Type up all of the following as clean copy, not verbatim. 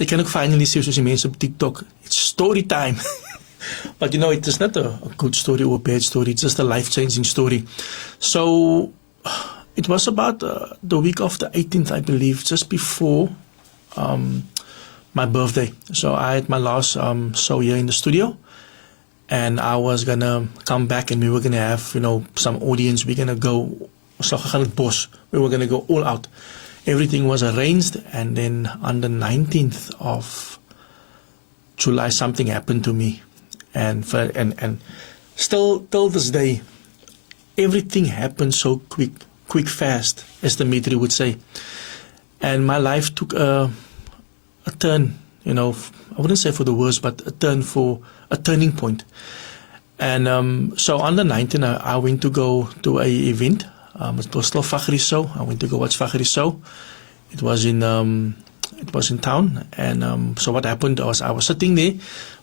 Jy kan ook finally sê, soos die mense op TikTok, it's story time. But you know, it is not a good story or a bad story. It's just a life-changing story. So it was about the week of the 18th, I believe, just before my birthday. So I had my last show here in the studio, and I was gonna come back, and we were gonna have, you know, some audience. We're gonna go, we were gonna go all out. Everything was arranged, and then on the 19th of July, something happened to me, and still till this day, everything happened so quick, fast, as the military would say, and my life took a turn. You know, I wouldn't say for the worse, but a turning point. And so on the 19th, I went to go to a event. It was still Fagri show. I went to go watch Fagri show. It was in town, and so what happened was I was sitting there,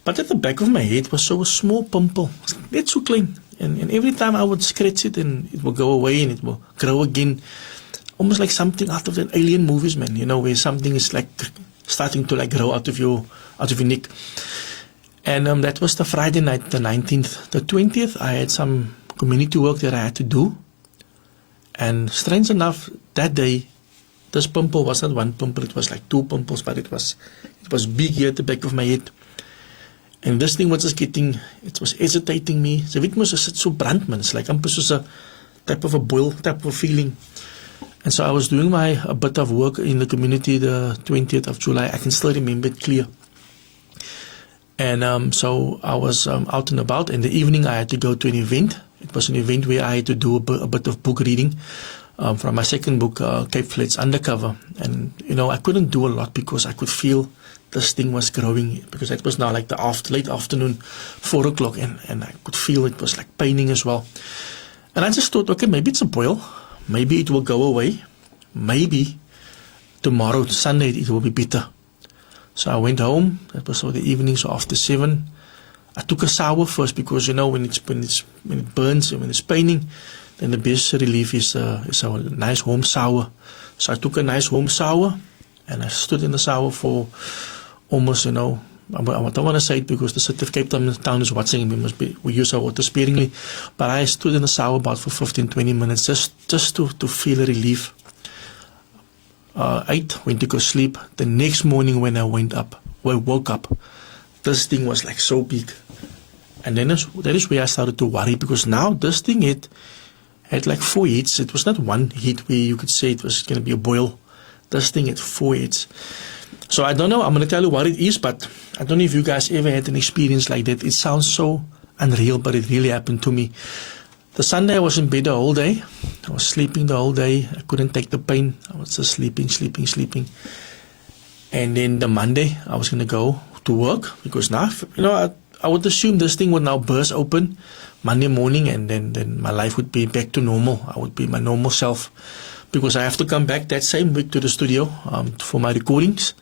but at the back of my head was so a small pimple, it's so clean, and every time I would scratch it, and it will go away, and it will grow again, almost like something out of the alien movies, man. You know, where something is like starting to like grow out of your neck. And that was the Friday night, the 19th. The 20th, I had some community work that I had to do. And strange enough, that day, this pimple was not one pimple, it was like two pimples, but it was big here at the back of my head. And this thing was just it was agitating me. So it was so brandman, it's like just a type of a boil, type of feeling. And so I was doing a bit of work in the community the 20th of July. I can still remember it clear. And so I was out and about. In the evening, I had to go to an event. It was an event where I had to do a bit of book reading from my second book, Cape Flats Undercover. And, you know, I couldn't do a lot because I could feel this thing was growing, because it was now like the late afternoon, 4 o'clock, and I could feel it was like paining as well. And I just thought, okay, maybe it's a boil. Maybe it will go away. Maybe tomorrow, Sunday, it will be better. So I went home. That was the evening, so after 7. I took a shower first, because, you know, when it burns and when it's paining, then the best relief is a nice warm shower. So I took a nice warm shower, and I stood in the shower for almost, you know, I don't want to say it because the city of Cape Town is watching, and we use our water sparingly, but I stood in the shower about for 15-20 minutes just to feel a relief. Ate, went to go sleep. The next morning when I woke up, this thing was like so big. And then that is where I started to worry, because now this thing had like 4 heads. It was not one head where you could say it was going to be a boil. This thing had 4 heads. So I don't know, I'm going to tell you what it is, but I don't know if you guys ever had an experience like that. It sounds so unreal, but it really happened to me. The Sunday I was in bed the whole day. I was sleeping the whole day. I couldn't take the pain. I was just sleeping. And then the Monday I was going to go to work, because now, you know, I would assume this thing would now burst open Monday morning, and then my life would be back to normal. I would be my normal self, because I have to come back that same week to the studio for my recordings.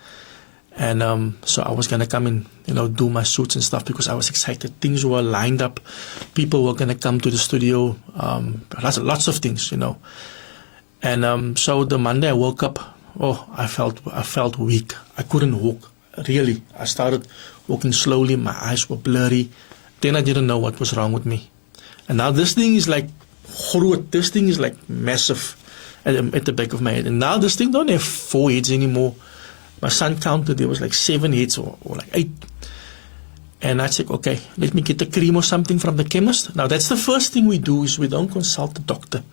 And so I was going to come and, you know, do my shoots and stuff, because I was excited. Things were lined up. People were going to come to the studio. Lots of things, you know. And so the Monday I woke up, I felt weak. I couldn't walk, really. I started walking slowly. My eyes were blurry. Then I didn't know what was wrong with me. And now this thing is like groot. This thing is like massive at the back of my head. And now this thing don't have 4 heads anymore. My son counted, there was like 7 heads or like 8. And I said, okay, let me get a cream or something from the chemist. Now that's the first thing we do, is we don't consult the doctor.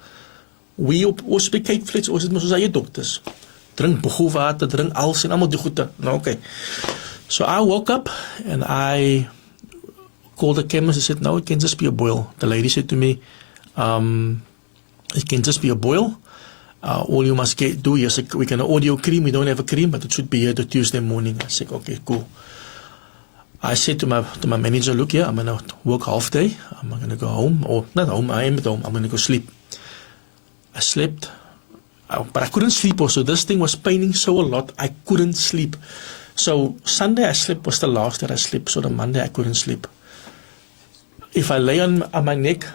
We ons by Cape Flats, ons het mos ons eie dokters. Drink boegwater, drink als en allemaal die goede. Nou, okay. So I woke up and I called the chemist and said, no, it can just be a boil. The lady said to me, it can just be a boil. All you must do is, we can audio cream, we don't have a cream, but it should be here the Tuesday morning. I said, okay, cool. I said to my manager, look here, I'm going to work half day. I'm going to go home, or not home, I am at home. I'm going to go sleep. I slept, but I couldn't sleep also. This thing was paining so a lot, I couldn't sleep. So Sunday I slept was the last that I slept, so the Monday I couldn't sleep. If I lay on my neck,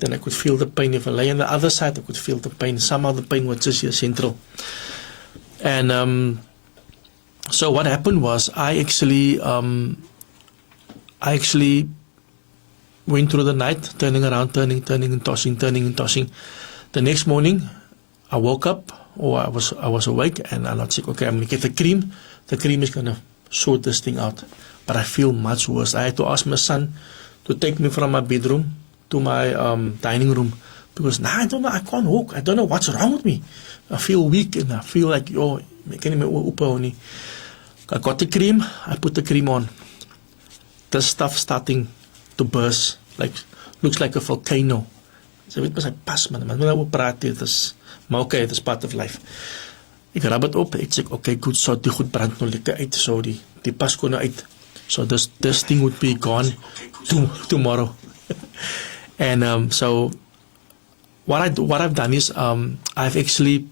then I could feel the pain. If I lay on the other side, I could feel the pain. Somehow the pain was just here central. And So what happened was I actually went through the night, turning around, turning and tossing, turning and tossing. The next morning, I woke up, or I was awake, and I was like, okay, I'm gonna get the cream. The cream is gonna sort this thing out. But I feel much worse. I had to ask my son to take me from my bedroom to my dining room because now I don't know, I can't walk. I don't know what's wrong with me. I feel weak and I feel like, oh, I can't even open. I got the cream. I put the cream on. The stuff starting to burst, like looks like a volcano. So it was like pas man, it is, maar okay, it is part of life. Ek rab het op, ek sê, okay, goed, so die goed brand nou lekker uit, so die pas kon nou uit. So this thing would be gone tomorrow. And so what I've done is I've actually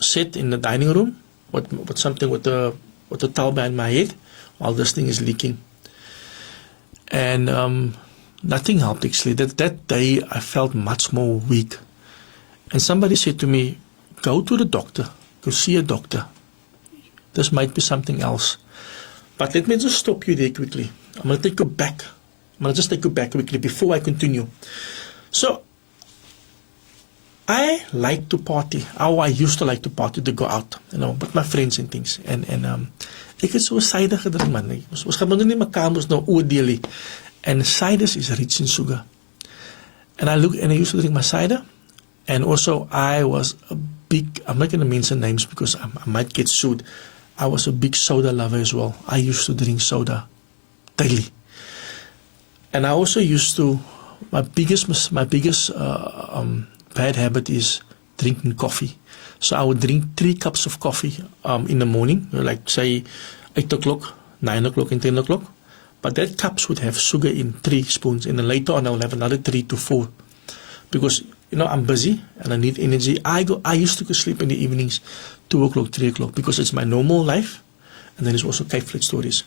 sat in the dining room with something with the towel behind my head while this thing is leaking. And nothing helped actually. That day I felt much more weak. And somebody said to me, go to the doctor, go see a doctor. This might be something else. But let me just stop you there quickly. I'm going to take you back. I'm going to just take you back quickly before I continue. So, I like to party. I used to like to party, to go out, with my friends and things. And ek het so cider gedrink, man. Ons gaan nou nie mekaar mos nou oordeel nie. And cider is rich in sugar. And I used to drink my cider. And also, I was a big, I'm not going to mention names because I might get sued. I was a big soda lover as well. I used to drink soda daily. And I also used to, my biggest bad habit is drinking coffee. So I would drink 3 cups of coffee in the morning, like say 8 o'clock, 9 o'clock and 10 o'clock. But that cups would have sugar in 3 spoons. And then later on I will have another 3 to 4. Because, I'm busy and I need energy. I used to go sleep in the evenings, 2 o'clock, 3 o'clock, because it's my normal life. And then it's also Cape stories.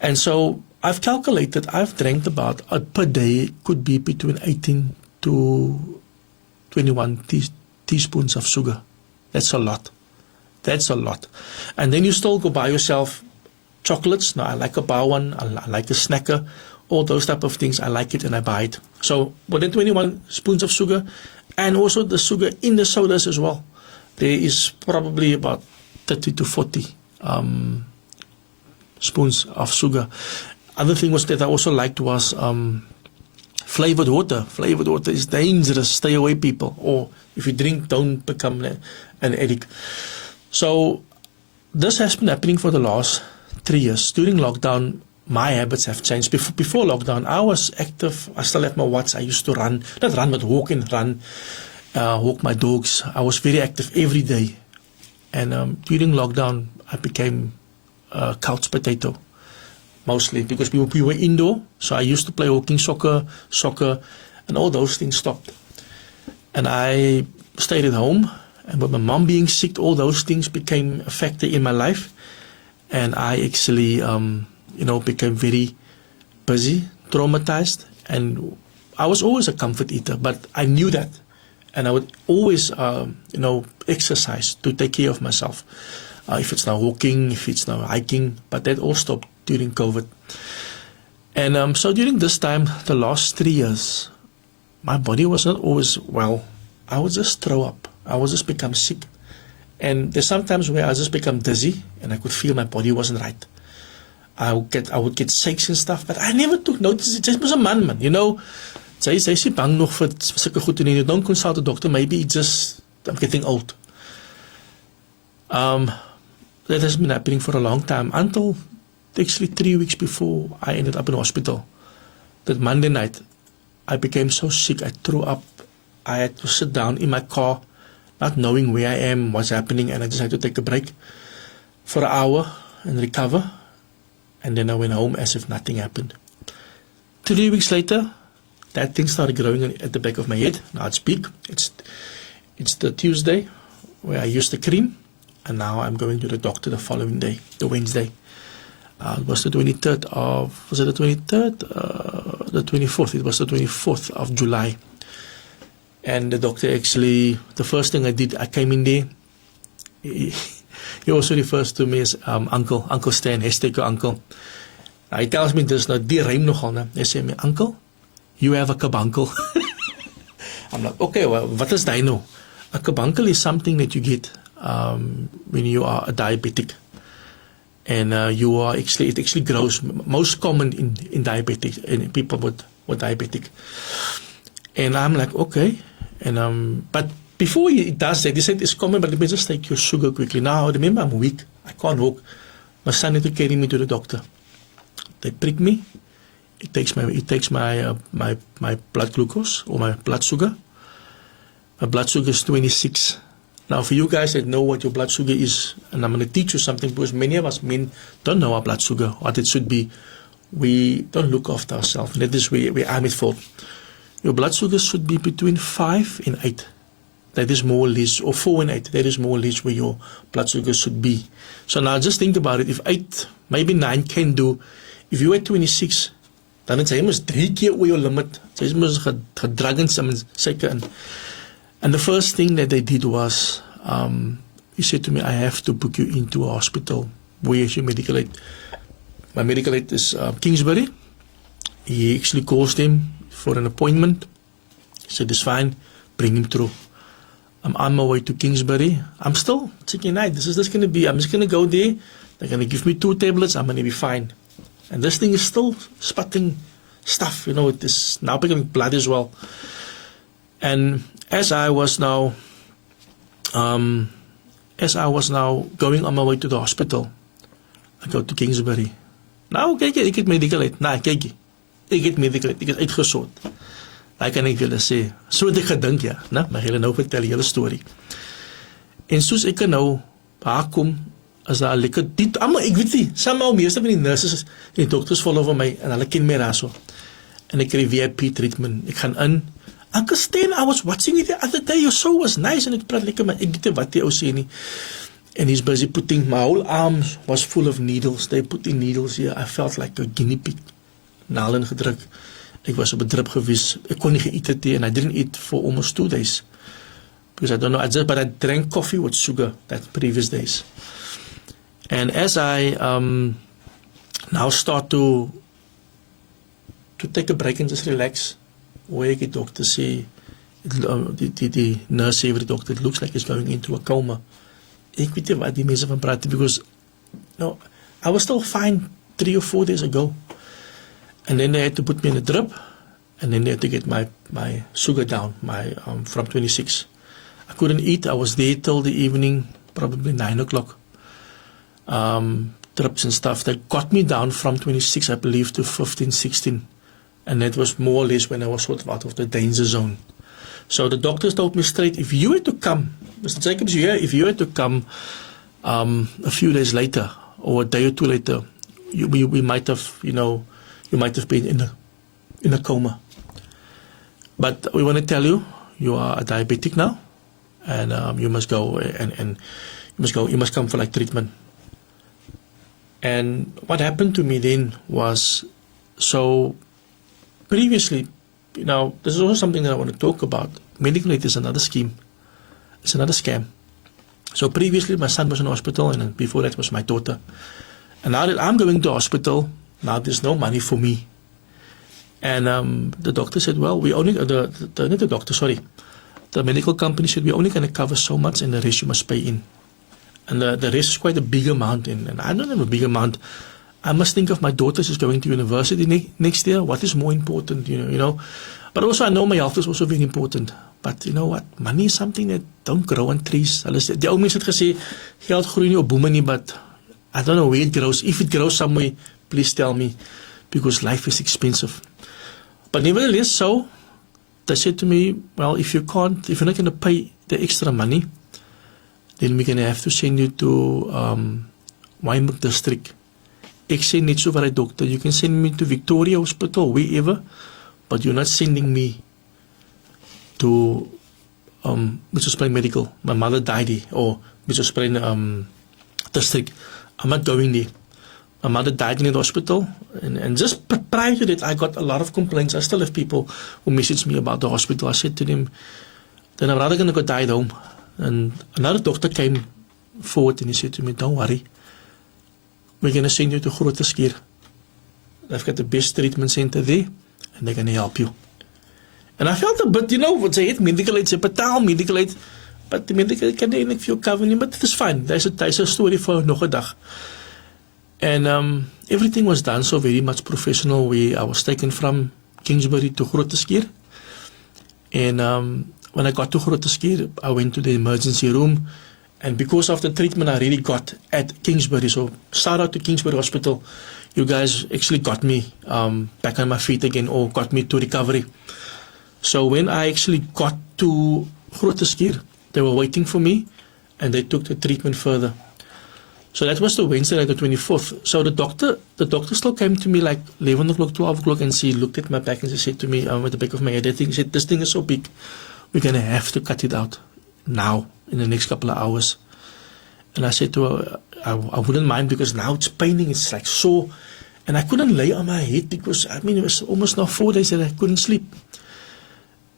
And so I've calculated, I've drank about, per day, could be between 18 to 21 teaspoons of sugar. That's a lot. That's a lot. And then you still go buy yourself chocolates. Now, I like a bar one. I like a snacker. All those type of things. I like it and I buy it. So, more than 21 spoons of sugar. And also the sugar in the sodas as well. There is probably about 30 to 40 spoons of sugar. Other thing was that I also liked was flavored water. Flavored water is dangerous. Stay away, people. Or if you drink, don't become an addict. So this has been happening for the last 3 years. During lockdown, my habits have changed. Before lockdown, I was active. I still have my watch. I used to run. Not run, but walk and run. Walk my dogs. I was very active every day. And during lockdown, I became a couch potato. Mostly because we were indoor. So I used to play walking soccer, and all those things stopped. And I stayed at home. And with my mom being sick, all those things became a factor in my life. And I actually, became very busy, traumatized. And I was always a comfort eater, but I knew that. And I would always, exercise to take care of myself. If it's now walking, if it's now hiking, but that all stopped during COVID. And so during this time, the last 3 years, my body was not always well. I would just throw up. I would just become sick. And there's sometimes where I just become dizzy and I could feel my body wasn't right. I would get shakes and stuff, but I never took notice. It just was a man. Sy is bang nog vir sulke goed doen. You don't consult a doctor. Maybe I'm getting old. That has been happening for a long time until actually 3 weeks before I ended up in hospital. That Monday night, I became so sick. I threw up. I had to sit down in my car, not knowing where I am, what's happening, and I just had to take a break for an hour and recover. And then I went home as if nothing happened. 3 weeks later, that thing started growing at the back of my head. Now it's big. It's the Tuesday where I used the cream, and now I'm going to the doctor the following day, the Wednesday. It was the 23rd of, was it the 23rd? The 24th. It was the 24th of July. And the doctor actually, the first thing I did, I came in there. He he also refers to me as Uncle Stan, hashtag uncle. He tells me this, nou, die rym nogal, ne? Hy sê me, uncle, you have a carbuncle. I'm like, okay, well, what is that now? A carbuncle is something that you get when you are a diabetic. And it actually grows, most common in diabetic, in people with diabetic. And I'm like, okay. And but before he does that, he said it's common, but let me just take your sugar quickly. Now, remember, I'm weak. I can't walk. My son had to carry me to the doctor. They prick me. It takes my blood glucose or my blood sugar. My blood sugar is 26. Now, for you guys that know what your blood sugar is, and I'm going to teach you something, because many of us men don't know our blood sugar, what it should be. We don't look after ourselves. And that is where I'm at fault. Your blood sugar should be between 5 and 8. That is more or less, or 4 and 8. That is more or less where your blood sugar should be. So now just think about it. If 8, maybe 9 can do, if you're at 26, dan is hy mos 3 keer oor jou limit. Hy mos gedrag in suiker in. And the first thing that they did was, he said to me, I have to book you into a hospital. Where is your medical aid? My medical aid is Kingsbury. He actually calls them for an appointment. He said, it's fine, bring him through. I'm on my way to Kingsbury. I'm still thinking, this is going to be, I'm just going to go there. They're going to give me 2 tablets. I'm going to be fine. And this thing is still sputting stuff, it is now becoming blood as well. And as I was now going on my way to the hospital, I go to Kingsbury. Nou, kyk, ek het medical aid. Nou, kyk, ek het medical aid. Ek het uitgesort. Daar kan ek julle sê, so het ek gedink, ja. Nou, maar julle nou vertel die hele storie. En soos ek nou daar kom, is daar lekker diep, ek weet nie, somehow meeste van die nurses en die dokters val over my, en hulle ken my daar so. En ek kry VIP treatment. Ek gaan in, Uncle Stan, I was watching it the other day, your show was nice, en ek praat lekker, maar ek weet nie wat die ou sê nie. And he's busy putting, my whole arms was full of needles. They put in needles here. I felt like a guinea pig. Naal ingedruk. Ek was op 'n drip gewees. Ek kon nie geëet het nie, and I didn't eat for almost 2 days. Because I don't know, but I drank coffee with sugar that previous days. And as I now start to take a break and just relax, where ek die dokter sê, die nurse sê vir die dokter, it looks like he's going into a coma. Ek weet nie wat die mense van praat, because I was still fine 3 or 4 days ago. And then they had to put me in a drip, and then they had to get my sugar down, from 26. I couldn't eat. I was there till the evening, probably 9 o'clock. Drips and stuff. They got me down from 26, I believe, to 15, 16. And that was more or less when I was sort of out of the danger zone. So the doctors told me straight, if you had to come, Mr. Jacobs, if you had to come a few days later, or a day or 2 later, we might have, you might have been in a coma. But we want to tell you, you are a diabetic now, and you must go and you must come for like treatment. And what happened to me then was, so previously, this is also something that I want to talk about. Medical aid is another scheme. It's another scam. So previously, my son was in hospital, and before that was my daughter. And now that I'm going to hospital, now there's no money for me. And the doctor said, well, not the doctor, sorry. The medical company said, we're only going to cover so much, and the rest you must pay in. And the rest is quite a big amount, and I don't have a big amount. I must think of my daughter. She's going to university next year. What is more important, But also I know my health is also very important. But you know what? Money is something that don't grow on trees. Die ou mense het gesê, geld groei nie op bome nie, but I don't know where it grows. If it grows somewhere, please tell me, because life is expensive. But nevertheless, so they said to me, well, if you're not going to pay the extra money, then we're going to have to send you to Wynberg district. Ek sê net so vir die dokter, you can send me to Victoria Hospital, wherever, but you're not sending me to Mitchellspruit Medical. My mother died there, or Mitchellspruit district. I'm not going there. My mother died in the hospital, and just prior to that, I got a lot of complaints. I still have people who message me about the hospital. I said to them, then I'm rather going to go die at home. And another doctor came forward and he said to me, don't worry, we're going to send you to Groote Schuur. They've got the best treatment center there, and they're going to help you. And I felt a bit, wat sy het medical aid, sy betaal medical aid, but die medical aid kan nie eintlik vir jou cover nie, but it is fine. There's a story for nog 'n dag. And everything was done so very much professional, where I was taken from Kingsbury to Groote Schuur. And when I got to Groote Schuur, I went to the emergency room, and because of the treatment I really got at Kingsbury, so shout out to Kingsbury Hospital, you guys actually got me back on my feet again, or got me to recovery. So when I actually got to Groote Schuur, they were waiting for me, and they took the treatment further. So that was the Wednesday, the 24th. So the doctor still came to me like 11 o'clock, 12 o'clock, and she looked at my back and she said to me, at the back of my head, she said, this thing is so big, we're going to have to cut it out now, in the next couple of hours. And I said to her, I wouldn't mind, because now it's paining, it's like sore, and I couldn't lay on my head, because, it was almost now 4 days that I couldn't sleep.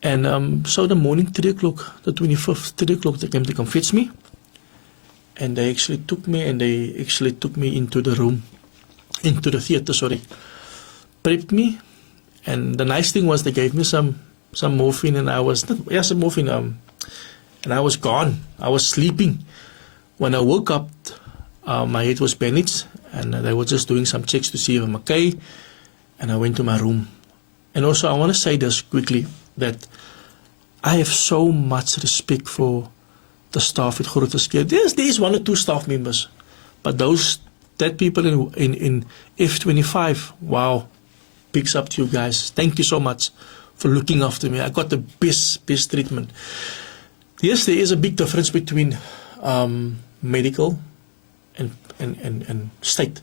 And so the morning, 3 o'clock, the 25th, 3 o'clock, they came to come fetch me. And they actually took me into the room, into the theater, prepped me. And the nice thing was they gave me some morphine, and some morphine, and I was gone. I was sleeping. When I woke up, my head was bandaged, and they were just doing some checks to see if I'm okay. And I went to my room. And also, I want to say this quickly, that I have so much respect for the staff at Groote Schuur. There's 1 or 2 staff members, but that people in F25, wow, bigs up to you guys. Thank you so much for looking after me. I got the best treatment. Yes, there is a big difference between medical and state.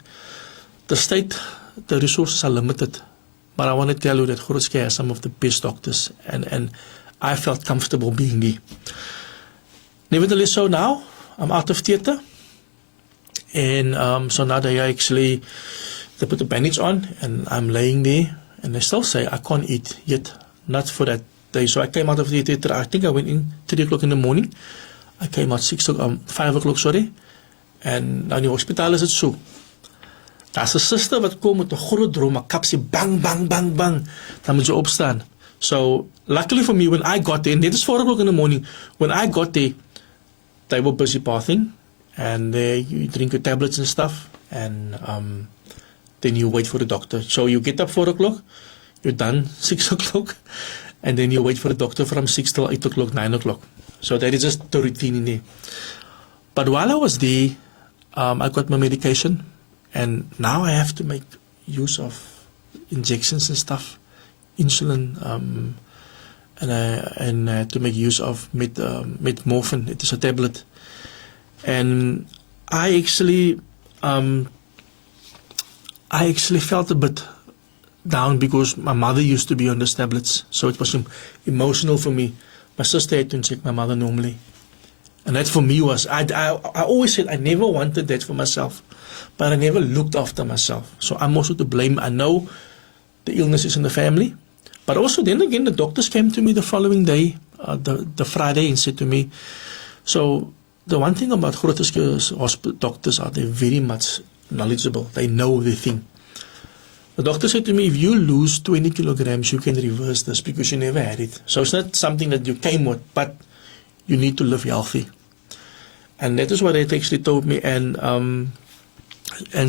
The state, the resources are limited, but I want to tell you that Groote Schuur has some of the best doctors, and I felt comfortable being there. Nevertheless, so now I'm out of theatre, and so now they put the bandage on, and I'm laying there, and they still say I can't eat yet, not for that day. So I came out of the theatre. I think I went in 3 o'clock in the morning. I came out 5 o'clock, and nou in die hospitaal is dit so. Daar's 'n suster wat kom met 'n groot drom, 'n kap sê bang bang bang bang, dan moet jy opstaan. So luckily for me, when I got there, and it is 4 o'clock in the morning, when I got there, they were busy bathing, and you drink your tablets and stuff, and then you wait for the doctor. So you get up 4 o'clock, you're done 6 o'clock, and then you wait for the doctor from 6 till 8 o'clock, 9 o'clock. So that is just the routine in there. But while I was there, I got my medication, and now I have to make use of injections and stuff, insulin, and I had to make use of metmorphin. It is a tablet, and I actually felt a bit down, because my mother used to be on these tablets, so it was emotional for me. My sister had to check my mother normally, and that for me was, I always said I never wanted that for myself, but I never looked after myself. So I'm also to blame. I know the illness is in the family. But also, then again, the doctors came to me the following day, the Friday, and said to me, so the one thing about Groote Schuur's hospital doctors are they're very much knowledgeable. They know the thing. The doctor said to me, if you lose 20 kilograms, you can reverse this, because you never had it. So it's not something that you came with, but you need to live healthy. And that is what they actually told me. And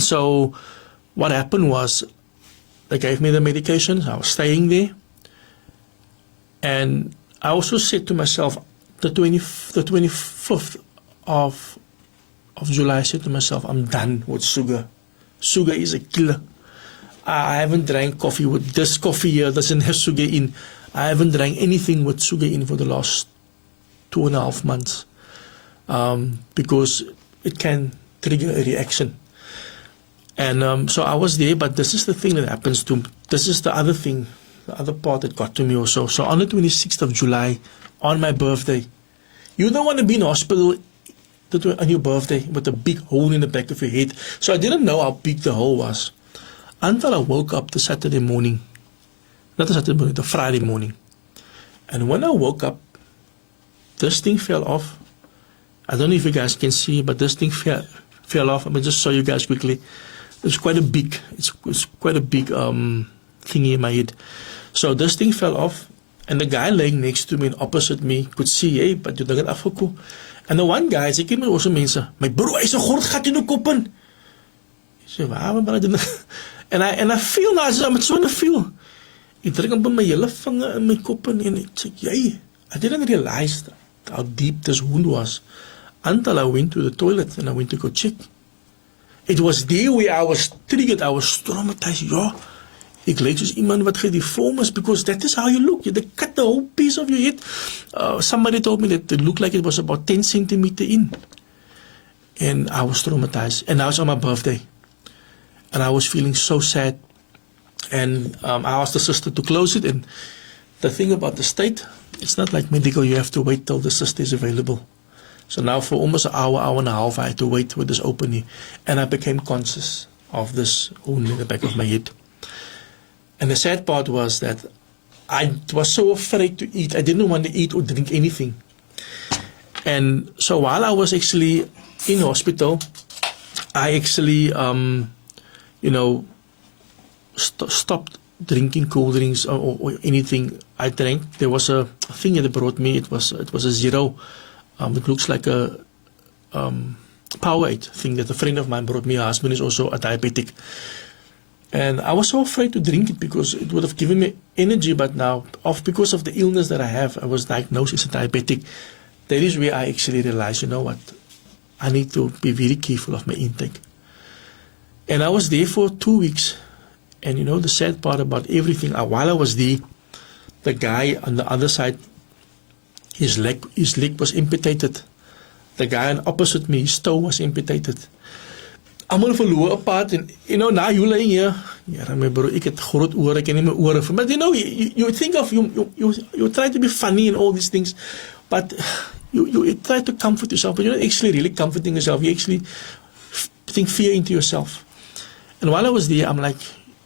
so what happened was, they gave me the medication. I was staying there. And I also said to myself, the 25th of July, I said to myself, I'm done with sugar. Sugar is a killer. I haven't drank coffee with this coffee here, doesn't have sugar in. I haven't drank anything with sugar in for the last 2.5 months, because it can trigger a reaction. And so I was there, but this is the thing that happens to me. This is the other thing, the other part that got to me also. So on the 26th of July, on my birthday, you don't want to be in hospital on your birthday with a big hole in the back of your head. So I didn't know how big the hole was until I woke up the Saturday morning. Not the Saturday morning, the Friday morning. And when I woke up, this thing fell off. I don't know if you guys can see, but this thing fell off. I'm going to just show you guys quickly. It's quite a big thingy in my head. So this thing fell off, and the guy laying next to me and opposite me could see, hey, but you don't get afgekoop. And the one guy, sy kyk my also mense, my bro, hy's 'n groot gat in die kop in. Sy sê, waarom maar dit? And I feel now, I'm so to feel. Ek druk op my hele vinger in my kop in, en ek sê, I didn't realize how deep this wound was until I went to the toilet and I went to go check. It was there where I was triggered, I was traumatized. Ja, ek lyk soos iemand wat gedeformed is, because that is how you look. They cut the whole piece of your head. Somebody told me that it looked like it was about 10 centimeters in. And I was traumatized. And now it's on my birthday. And I was feeling so sad. And I asked the sister to close it. And the thing about the state, it's not like medical, you have to wait till the sister is available. So now for almost an hour and a half, I had to wait with this opening. And I became conscious of this wound in the back of my head. And the sad part was that I was so afraid to eat. I didn't want to eat or drink anything. And so while I was actually in hospital, I actually, stopped drinking cool drinks or anything I drank. There was a thing that they brought me. It was a zero. It looks like a Powerade thing that a friend of mine brought me. Her husband is also a diabetic. And I was so afraid to drink it because it would have given me energy. But now, because of the illness that I have, I was diagnosed as a diabetic. That is where I actually realized, you know what, I need to be very careful of my intake. And I was there for 2 weeks. And you know, the sad part about everything, while I was there, the guy on the other side, his leg was amputated. The guy on opposite me, his toe was amputated. Almal verloor 'n pad, and you know, now you laying here, yeah, my bro, ek het groot ore, ek ken nie my ore vir. But you know, you think of you try to be funny and all these things, but you try to comfort yourself, but you're not actually really comforting yourself. You actually putting fear into yourself. And while I was there, I'm like,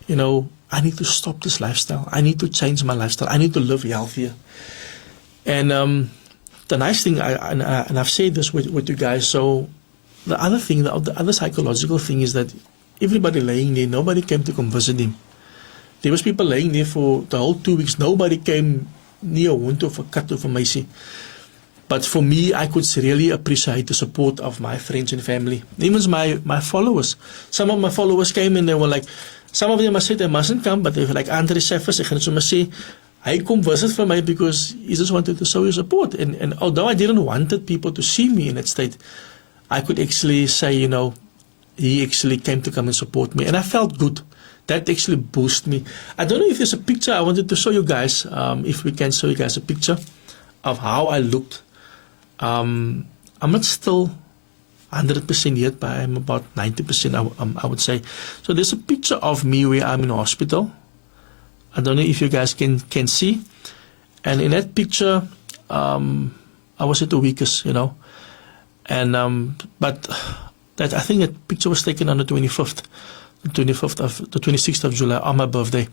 you know, I need to stop this lifestyle. I need to change my lifestyle. I need to live healthier. And the nice thing, and I've said this with you guys, so the other thing, the other psychological thing is that everybody laying there, nobody came to come visit him. There was people laying there for the whole 2 weeks. Nobody came near a wound of a cut of a meisie. But for me, I could really appreciate the support of my friends and family. Even my followers. Some of my followers came and they were like, some of them I said they mustn't come, but they were like, Andre Seffers, ek gaan sommer sê, hy kom visit for me because he just wanted to show his support. And although I didn't wanted people to see me in that state, I could actually say, you know, he actually came to come and support me. And I felt good. That actually boosted me. I don't know if there's a picture I wanted to show you guys, if we can show you guys a picture of how I looked. I'm not still 100% yet, but I'm about 90%, I would say. So there's a picture of me where I'm in hospital. I don't know if you guys can see. And in that picture, I was at the weakest, you know. And but that I think that picture was taken on the 26th of July on my birthday.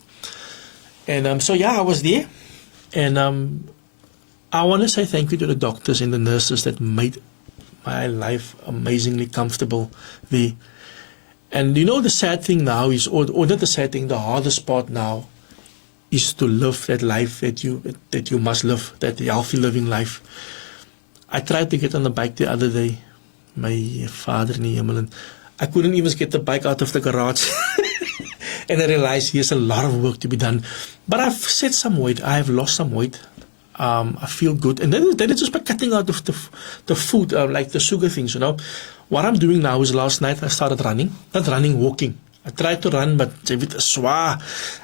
And so yeah, I was there, and I want to say thank you to the doctors and the nurses that made my life amazingly comfortable there. And you know, the sad thing now is, or not the sad thing, the hardest part now is to live that life that you must live, that healthy living life. I tried to get on the bike the other day. My father in the hemel, and I couldn't even get the bike out of the garage. And I realized here's a lot of work to be done. But I've set some weight. I have lost some weight. I feel good. And then it's just by cutting out of the food, like the sugar things, you know. What I'm doing now is last night I started running. Not running, walking. I tried to run, but jy weet, zwaar.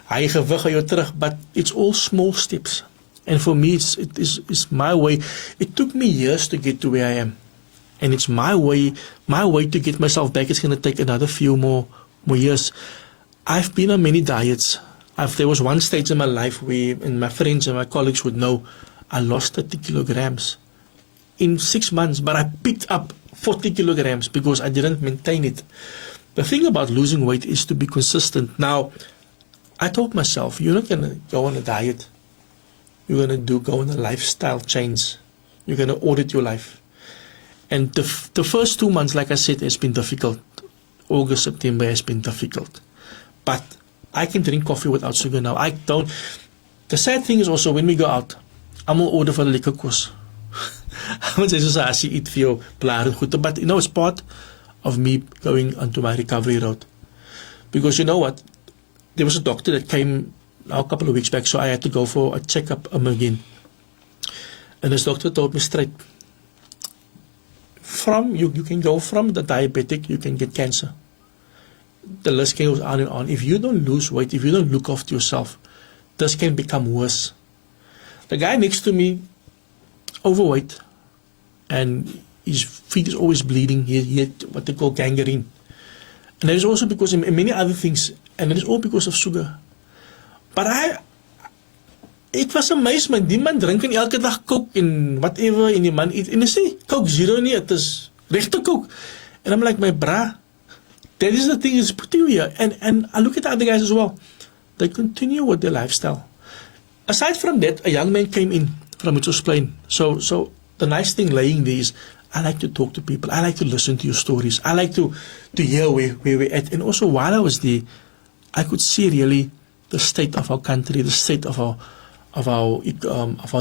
Hy gewig jou terug. But it's all small steps. And for me, it's my way. It took me years to get to where I am. And it's my way to get myself back. It's going to take another few more years. I've been on many diets. There was one stage in my life where, and my friends and my colleagues would know, I lost 30 kilograms in 6 months, but I picked up 40 kilograms because I didn't maintain it. The thing about losing weight is to be consistent. Now, I told myself, you're not going to go on a diet. You're going to go on a lifestyle change. You're going to audit your life. And the first 2 months, like I said, has been difficult. August, September has been difficult. But I can drink coffee without sugar now. I don't. The sad thing is also when we go out, I'm will order for the liquor course. I would say, I see eat for your blaren goed. But you know, it's part of me going onto my recovery road. Because you know what? There was a doctor that came now a couple of weeks back, so I had to go for a checkup again. And this doctor told me straight, you can go from the diabetic, you can get cancer. The list goes on and on. If you don't lose weight, if you don't look after yourself, this can become worse. The guy next to me, overweight, and his feet is always bleeding. He had what they call gangrene. And that is also because of many other things, and it is all because of sugar. But it was amazement. Die man drink elke dag Coke and whatever, en die man eet. En hy sê, Coke Zero nie, it is regte Coke. And I'm like, my bra, that is the thing, it's putting you here. And I look at the other guys as well. They continue with their lifestyle. Aside from that, a young man came in from Mitchell's Plain. So the nice thing laying there is, I like to talk to people. I like to listen to your stories. I like to hear where we're at. And also while I was there, I could see really the state of our country, the state of our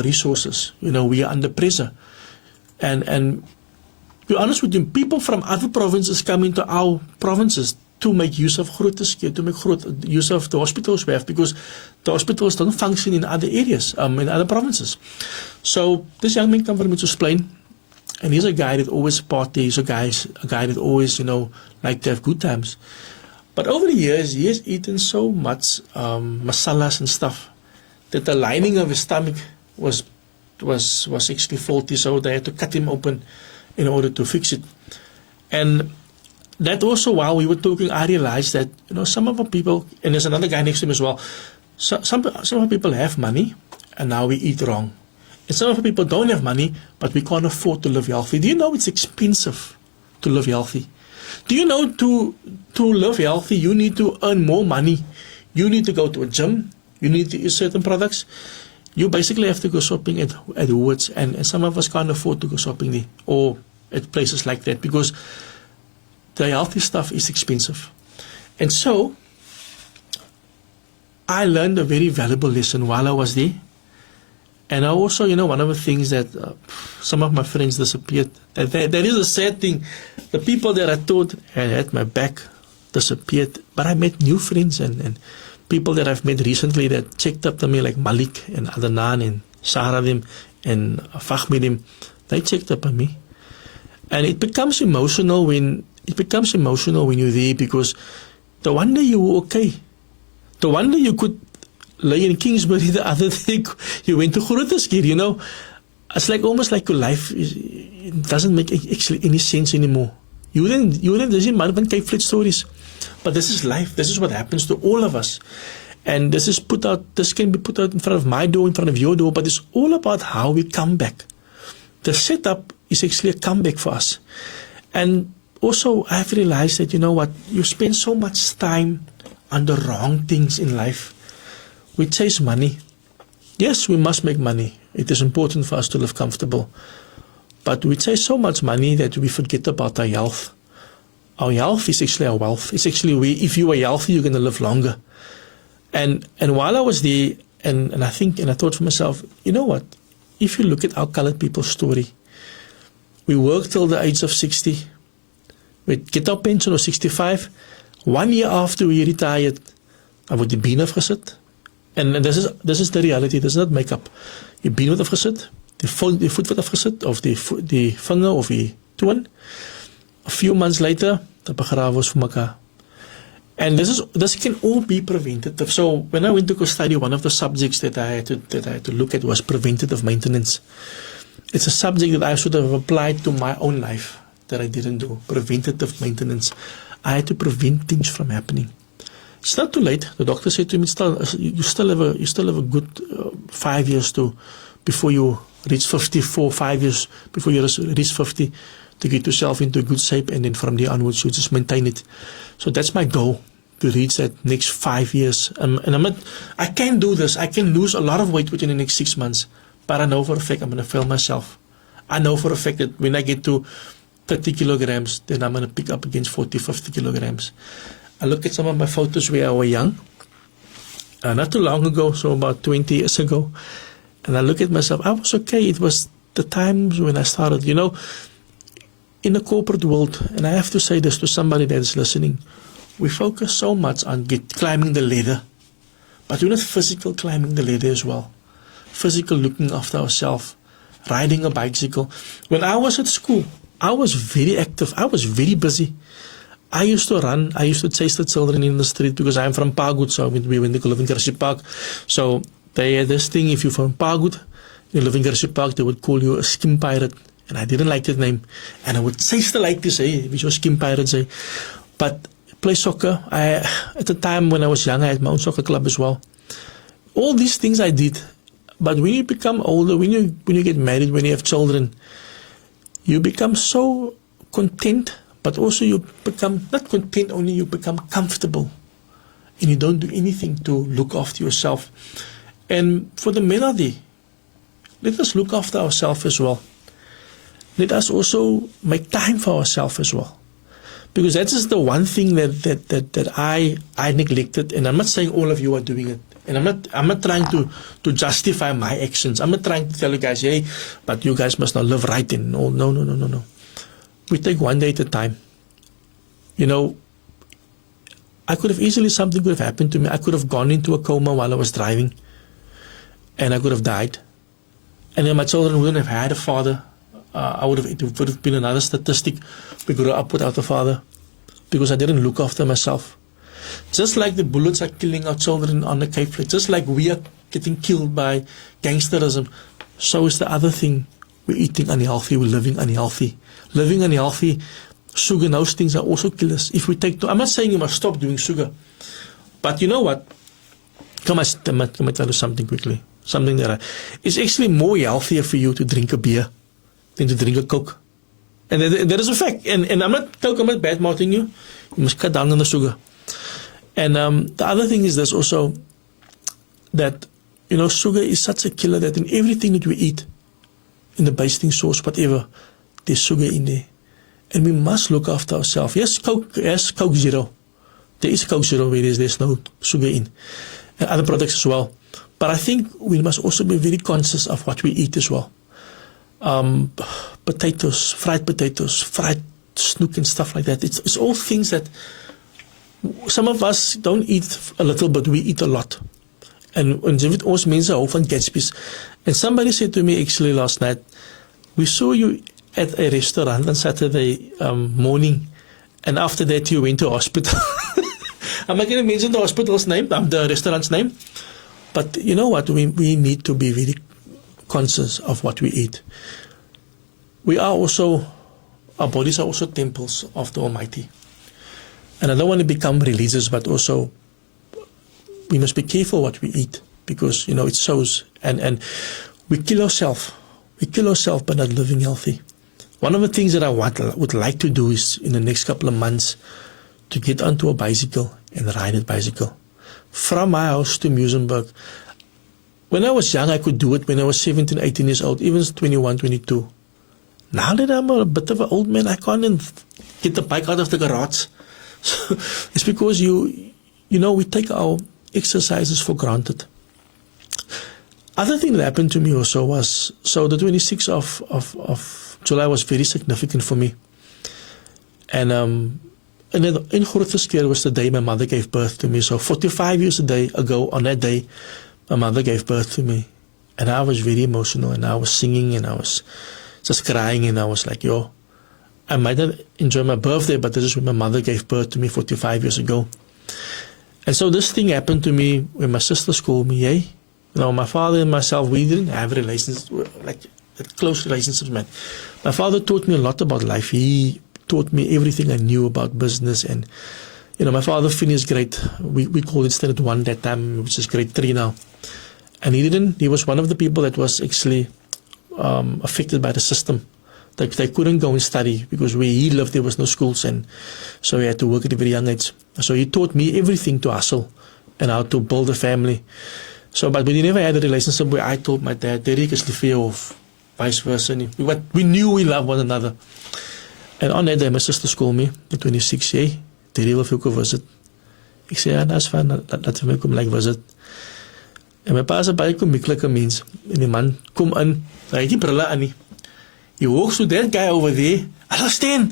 resources. You know, we are under pressure. And to be honest with you, people from other provinces come into our provinces to make use of groot to make use of the hospitals we have, because the hospitals don't function in other areas, in other provinces. So this young man come from Mitchell's Plain, and he's a guy that always parties, a guy that always, you know, like to have good times. But over the years, he has eaten so much masalas and stuff that the lining of his stomach was actually faulty, so they had to cut him open in order to fix it. And that also, while we were talking, I realized that, you know, some of our people, and there's another guy next to him as well, some of our people have money, and now we eat wrong. And some of our people don't have money, but we can't afford to live healthy. Do you know it's expensive to live healthy? Do you know to live healthy, you need to earn more money? You need to go to a gym. You need to use certain products. You basically have to go shopping at Woods, and some of us can't afford to go shopping there or at places like that because the healthy stuff is expensive. And so I learned a very valuable lesson while I was there. And I also, you know, one of the things that some of my friends disappeared. That is a sad thing. The people that I thought had my back disappeared. But I met new friends and people that I've met recently that checked up to me, like Malik and Adnan and Sahradim and Fahmidim. They checked up on me. And it becomes emotional when you're there, because the one day you were okay. The one day you could lay in Kingsbury, the other day you went to Grooteskuur, you know. It's like almost like your life it doesn't make actually any sense anymore. You wouldn't listen to Cape Fleet stories. But this is life. This is what happens to all of us. And this can be put out in front of my door, in front of your door, but it's all about how we come back. The setup is actually a comeback for us. And also, I've realized that, you know what, you spend so much time on the wrong things in life. We chase money. Yes, we must make money. It is important for us to live comfortable. But we chase so much money that we forget about our health. Our health is actually our wealth. It's actually if you are healthy, you're going to live longer. And while I was there, and I thought for myself, you know what? If you look at our colored people's story, we worked till the age of 60. We get our pension or 65. 1 year after we retired, I word die been afgesit. En this is the reality. This is not makeup. Die been word afgesit, die voet word afgesit, of die vinger of die toon. A few months later, dan begrawe ons vir mekaar. And this can all be preventative. So when I went to go study, one of the subjects that I had to look at was preventative maintenance. It's a subject that I should have applied to my own life that I didn't do. Preventative maintenance. I had to prevent things from happening. It's not too late. The doctor said to me, you still have a good 5 years before you reach 50, 5 years before you reach 50, to get yourself into good shape, and then from there onwards you just maintain it. So that's my goal, to reach that next 5 years. And I can do this. I can lose a lot of weight within the next 6 months, but I know for a fact I'm going to fail myself. I know for a fact that when I get to 30 kilograms, then I'm going to pick up against 40, 50 kilograms. I look at some of my photos where I was young, not too long ago, so about 20 years ago, and I look at myself, I was okay. It was the times when I started, in the corporate world, and I have to say this to somebody that is listening, we focus so much on climbing the ladder, but we're not physical climbing the ladder as well. Physical looking after ourselves, riding a bicycle. When I was at school, I was very active. I was very busy. I used to run. I used to chase the children in the street because I'm from Parkwood, so we went to live in Grassy Park. So they had this thing, if you're from Parkwood, you live in Grassy Park, they would call you a skim pirate. And I didn't like that name. And I would chase the like to say, which was skim pirate say. But play soccer. At the time when I was young, I had my own soccer club as well. All these things I did. But when you become older, when you get married, when you have children, you become so content, but also you become not content only, you become comfortable. And you don't do anything to look after yourself. And for the melody, let us look after ourselves as well. Let us also make time for ourselves as well. Because that is the one thing that I neglected, and I'm not saying all of you are doing it. And I'm not trying to justify my actions. I'm not trying to tell you guys, hey, but you guys must not live right in. No. We take one day at a time. I could have easily, something could have happened to me. I could have gone into a coma while I was driving, and I could have died. And then my children wouldn't have had a father. It would have been another statistic. We grew up without a father because I didn't look after myself. Just like the bullets are killing our children on the Cape Flat, just like we are getting killed by gangsterism, so is the other thing. We're eating unhealthy, we're living unhealthy. Living unhealthy, sugar and those things are also killers. If we take, I'm not saying you must stop doing sugar, but you know what? Come on, let me tell you something quickly. Something that it's actually more healthier for you to drink a beer than to drink a Coke. And that is a fact. And I'm not bad mouthing you. You must cut down on the sugar. And the other thing is this also, that, sugar is such a killer that in everything that we eat, in the basting sauce, whatever, there's sugar in there. And we must look after ourselves. Yes, Coke Zero. There is Coke Zero where there's no sugar in. And other products as well. But I think we must also be very conscious of what we eat as well. Potatoes, fried snook and stuff like that. It's all things that some of us don't eat a little, but we eat a lot. And jy weet ons mense hou van Gatsby's. And somebody said to me actually last night, we saw you at a restaurant on Saturday morning, and after that you went to hospital. I'm not going to mention the hospital's name, the restaurant's name. But you know what? We need to be very conscious of what we eat. Our bodies are also temples of the Almighty. And I don't want to become religious, but also we must be careful what we eat, because, it shows. And we kill ourselves. We kill ourselves by not living healthy. One of the things that I would like to do is, in the next couple of months, to get onto a bicycle and ride a bicycle. From my house to Muizenberg. When I was young, I could do it when I was 17, 18 years old, even 21, 22. Now that I'm a bit of an old man, I can't even get the bike out of the garage. So it's because we take our exercises for granted. Other thing that happened to me also was, so the 26th of July was very significant for me. And in Grootverskeur was the day my mother gave birth to me. So 45 years ago, on that day, my mother gave birth to me. And I was very emotional, and I was singing, and I was just crying, and I was like, I might not enjoy my birthday, but this is when my mother gave birth to me 45 years ago. And so this thing happened to me when my sisters called me, hey. My father and myself, we didn't have relations, like close relationships, man. My father taught me a lot about life. He taught me everything I knew about business. And, my father finished grade, we called it standard 1 that time, which is grade 3 now. And he was one of the people that was actually affected by the system. They couldn't go and study because where he lived, there was no schools, and so he had to work at a very young age. So he taught me everything to hustle and how to build a family. So, but we never had a relationship where I told my dad, Derek is lief vir jou, of vice versa. We knew we loved one another. And on that day, my sister called me, the 26 year, die wil vir jou kom visit. Ek sê, ja, dat is fijn, dat vir my kom like visit. En my pa is 'n baie komieklike mens. En die man kom in, hy het die brille aan nie. He walks to that guy over there, hallo Stan.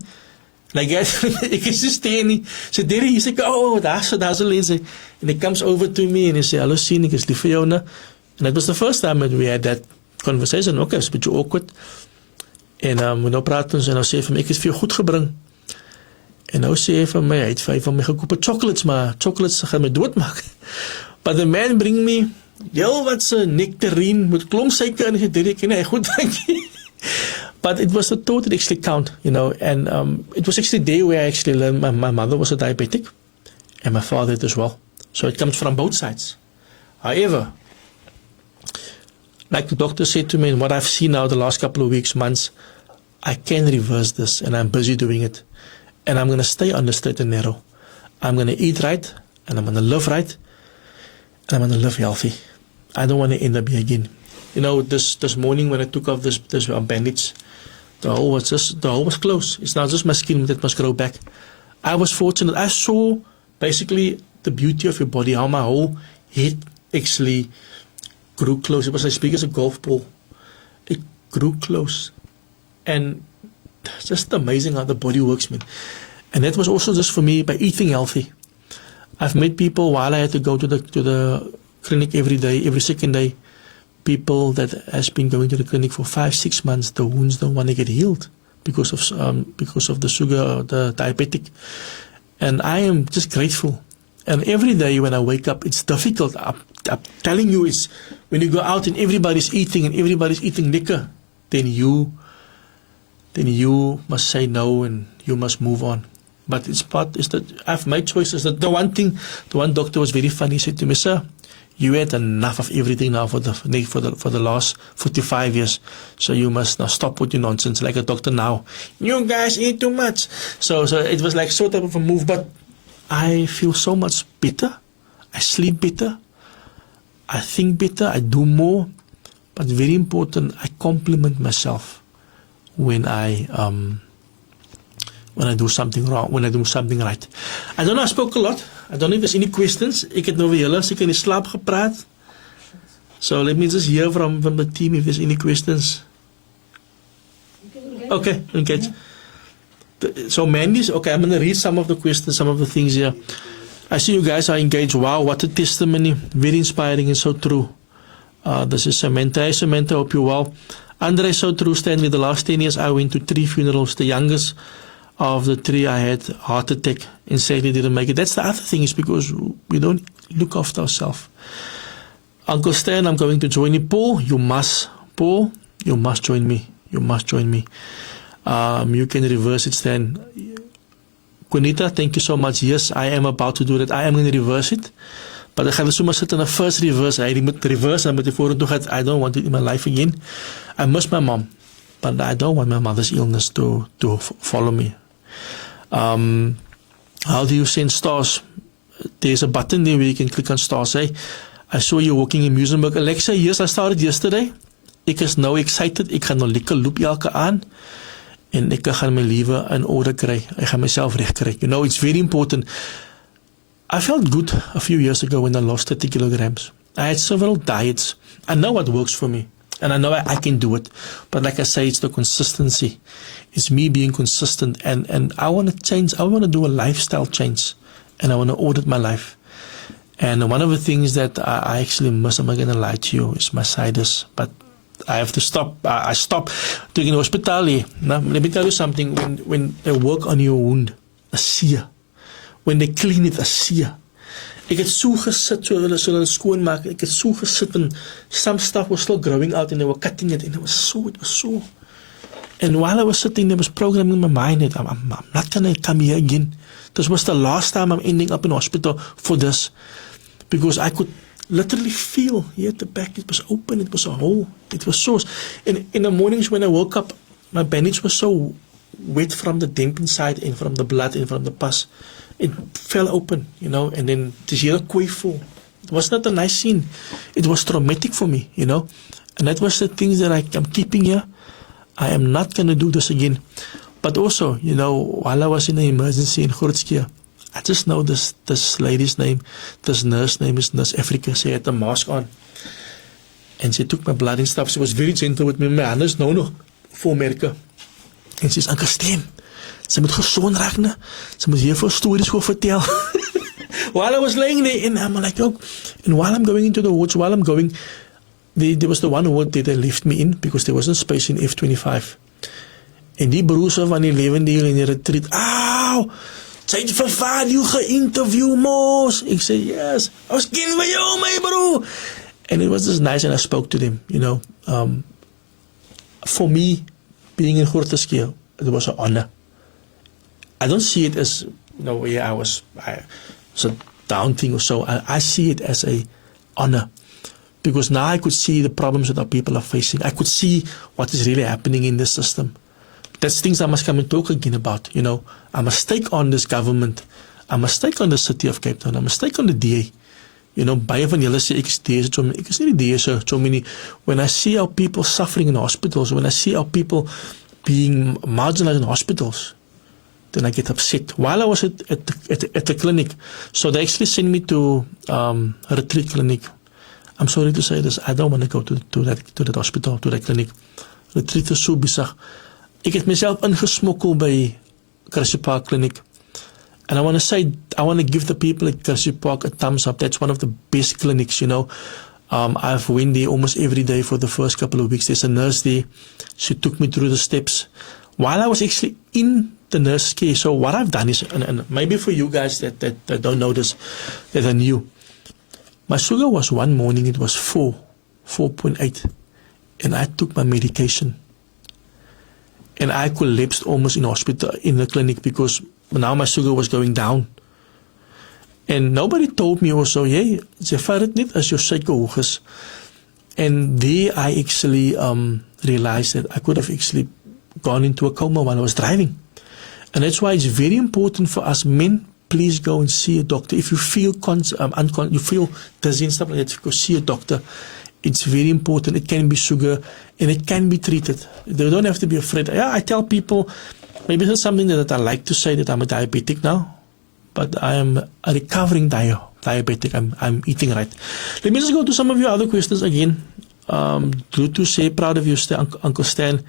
Like, ek is just Stan nie. So there he said, oh, that's a lazy. And he comes over to me and he said, hallo Stan, ek is lief vir jou nou. And that was the first time that we had that conversation. Okay, it's a bit awkward. En we nou praat ons en nou sê hy vir my, ek het vir jou goed gebring. En nou sê hy vir my, hy het van my gekoop chocolates, maar chocolates gaan my doodmaak. But the man bring me, heel wat se nectarine met klomp suiker en ek sê, nee, goed, dankie. But it was a total actually count, and it was actually the day where I actually learned my mother was a diabetic, and my father as well. So it comes from both sides. However, like the doctor said to me, and what I've seen now the last couple of weeks, months, I can reverse this, and I'm busy doing it. And I'm going to stay on the straight and narrow. I'm going to eat right, and I'm going to live right, and I'm going to live healthy. I don't want to end up here again. This morning when I took off this bandage, the hole was closed. It's not just my skin that must grow back. I was fortunate. I saw basically the beauty of your body, how my whole head actually grew close. It was as big as a golf ball. It grew close. And it's just amazing how the body works, man. And that was also just for me by eating healthy. I've met people while I had to go to the clinic every day, every second day. People that has been going to the clinic for 5-6 months, the wounds don't want to get healed because of the sugar, the diabetic. And I am just grateful. And every day when I wake up, it's difficult. I'm telling you, it's when you go out and everybody's eating liquor, then you must say no and you must move on. But it's that I've made choices. That the one doctor was very funny. He said to me, sir, you had enough of everything now for the last 45 years. So you must now stop with your nonsense. Like a doctor now, you guys eat too much. So it was like sort of a move. But I feel so much better. I sleep better. I think better. I do more. But very important, I compliment myself when I do something wrong, when I do something right. I don't know, I spoke a lot. I don't know if there's any questions. Ek het nou weer hulle seker in die slaap gepraat. So let me just hear from the team if there's any questions. Okay. So Mandy's, okay, I'm going to read some of the questions, some of the things here. I see you guys are engaged. Wow, what a testimony. Very inspiring and so true. This is Samantha. Hey, Samantha, hope you're well. Andre, so true, Stanley. The last 10 years I went to 3 funerals. The youngest of the 3 I had heart attack and sadly didn't make it. That's the other thing, is because we don't look after ourselves. Uncle Stan, I'm going to join you. Paul, you must join me. You can reverse it, Stan. Quinita, thank you so much. Yes, I am about to do that. I am going to reverse it. But ek gaan sommer sit in 'n first reverse. I moet reverse en met die vorentoe gaan. I don't want it in my life again. I miss my mom, but I don't want my mother's illness to follow me. How do you send stars? There's a button there where you can click on stars. Hey, I saw you walking in Muizenberg. Alexa, yes, I started yesterday. Ek is nou excited. Ek gaan nou lekker loop elke aan. En ek gaan my lewe in orde kry. Ek gaan myself reg kry. It's very important. I felt good a few years ago when I lost 30 kilograms. I had several diets. I know what works for me. And I know I can do it. But like I say, it's the consistency. It's me being consistent. And I want to change. I want to do a lifestyle change. And I want to audit my life. And one of the things that I actually miss, I'm not going to lie to you, is my sinus. But I have to stop. I stopped doing in the hospital. Now, let me tell you something. When they work on your wound, a seer. When they clean it, a seer. Ek het so gesit, so hulle skoon maak. Ek het so gesit and some stuff was still growing out and they were cutting it and it was so. And while I was sitting there, I was programming my mind that I'm not going to come here again. This was the last time I'm ending up in hospital for this. Because I could literally feel here at the back, it was open, it was a hole, it was so. And in the mornings when I woke up, my bandage was so wet from the damp inside and from the blood and from the pus. It fell open, and then this here quay full. It was not a nice scene. It was traumatic for me, And that was the things that I'm keeping here. I am not going to do this again. But also, while I was in the emergency in Grootskeur, I just know this lady's name, this nurse name is Nurse Africa. She had a mask on. And she took my blood and stuff. She was very gentle with me. My hand is nou nog voor merken. En she says, Uncle Stan, ze moet gezond raak, ne? Ze moet heel veel stories gaan vertel. While I was laying there, and I'm like, oh. And while I'm going into the wards, there was the one ward that they left me in, because there wasn't space in F25. En die broers van die levende hier in die retreat, auw, sy het vir Vadio ge-interview, mos. Ek sê, yes, I was kidding with you, my bro. And it was just nice, and I spoke to them, For me, being in Grootskeur, it was an honor. I don't see it as, I was a down thing or so. I see it as a honor. Because now I could see the problems that our people are facing. I could see what is really happening in the system. That's things I must come and talk again about, I must take on this government. I must take on the city of Cape Town. I must take on the DA. Baie van julle sê ek is DA, ek is nie die DA so many. When I see our people suffering in hospitals, when I see our people being marginalized in hospitals, then I get upset. While I was at the clinic, so they actually sent me to a retreat clinic. I'm sorry to say this, I don't want to go to that hospital, to that clinic. Retreat is so besig. Ek het myself ingesmokkel by Grassy Park Clinic. And I want to give the people at Grassy Park a thumbs up. That's one of the best clinics, I've went there almost every day for the first couple of weeks. There's a nurse there. She took me through the steps. While I was actually in the nurse care, so what I've done is, and maybe for you guys that don't know this, that are new, my sugar was one morning, it was 4.8, and I took my medication. And I collapsed almost in hospital, in the clinic, because now my sugar was going down. And nobody told me also, hey, jy vat dit net as jou suiker hoog is. And there I actually realized that I could have actually gone into a coma while I was driving. And that's why it's very important for us men, please go and see a doctor. If you feel you feel dizzy and stuff like that, go see a doctor. It's very important. It can be sugar, and it can be treated. They don't have to be afraid. Yeah, I tell people, maybe it's something that I like to say, that I'm a diabetic now, but I am a recovering diabetic. I'm eating right. Let me just go to some of your other questions again. To say proud of you, Uncle Stan.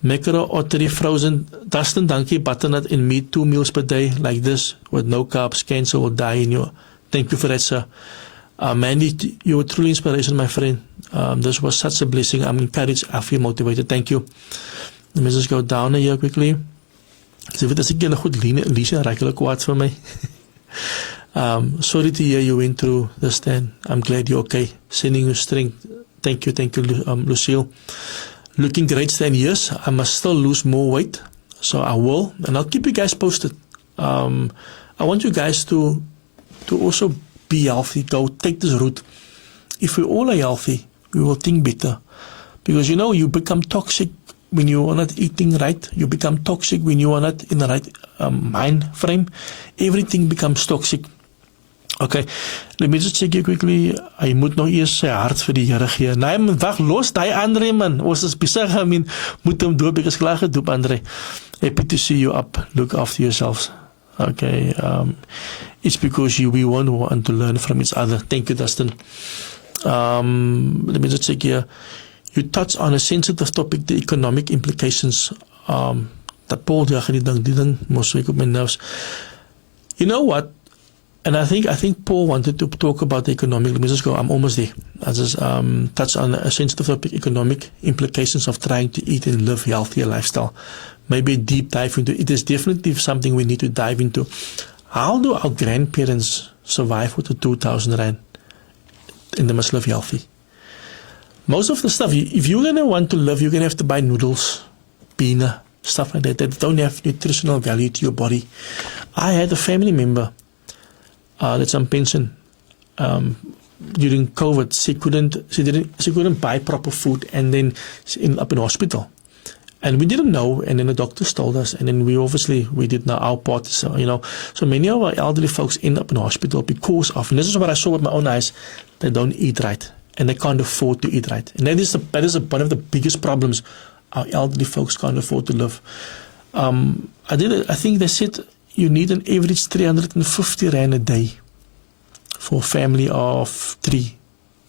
Mackerel, ottery, frozen. Dustin, donkey, butternut, and meat 2 meals per day, like this, with no carbs. Cancer will die in you. Thank you for that, sir. Mandy, you were truly inspiration, my friend. This was such a blessing. I'm encouraged. I feel motivated. Thank you. Let me just go down here quickly. Ek sê, weet as ek julle goed lees, raak julle kwaad vir my. Sorry to hear you went through this, Stan. I'm glad you're okay. Sending you strength. Thank you, Lucille. Looking great, Stan. Yes, I must still lose more weight. So I will. And I'll keep you guys posted. I want you guys to also be healthy. Go take this route. If we all are healthy, we will think better. Because you become toxic when you are not eating right. You become toxic when you are not in the right mind frame. Everything becomes toxic. Okay, let me just check here quickly. Hy moet nog eers sy hart vir die Here gee. Nee, wag, los die Andre, man. Ons is besig, moet hom doop. Ek is klaar gedoop, Andre. Happy to see you up. Look after yourselves. Okay, it's because we want to learn from each other. Thank you, Dustin. Let me just check here. You touched on a sensitive topic, the economic implications. Dat Paul, die ding, mos wake up my nerves. You know what? And I think Paul wanted to talk about the economic. Let me just go. I'm almost there. I just touched on a sensitive topic, economic implications of trying to eat and live healthier lifestyle. Maybe a deep dive into it. It is definitely something we need to dive into. How do our grandparents survive with the 2,000 rand and they must live healthy? Most of the stuff, if you're going to want to live, you're going to have to buy noodles, peanut, stuff like that don't have nutritional value to your body. I had a family member that's on pension. During COVID, she couldn't buy proper food, and then she ended up in hospital. And we didn't know, and then the doctors told us, and then we did now our part. So, so many of our elderly folks end up in hospital because of, and this is what I saw with my own eyes, they don't eat right, and they can't afford to eat right. And that is one of the biggest problems our elderly folks can't afford to live. I think they said you need an average 350 rand a day for a family of 3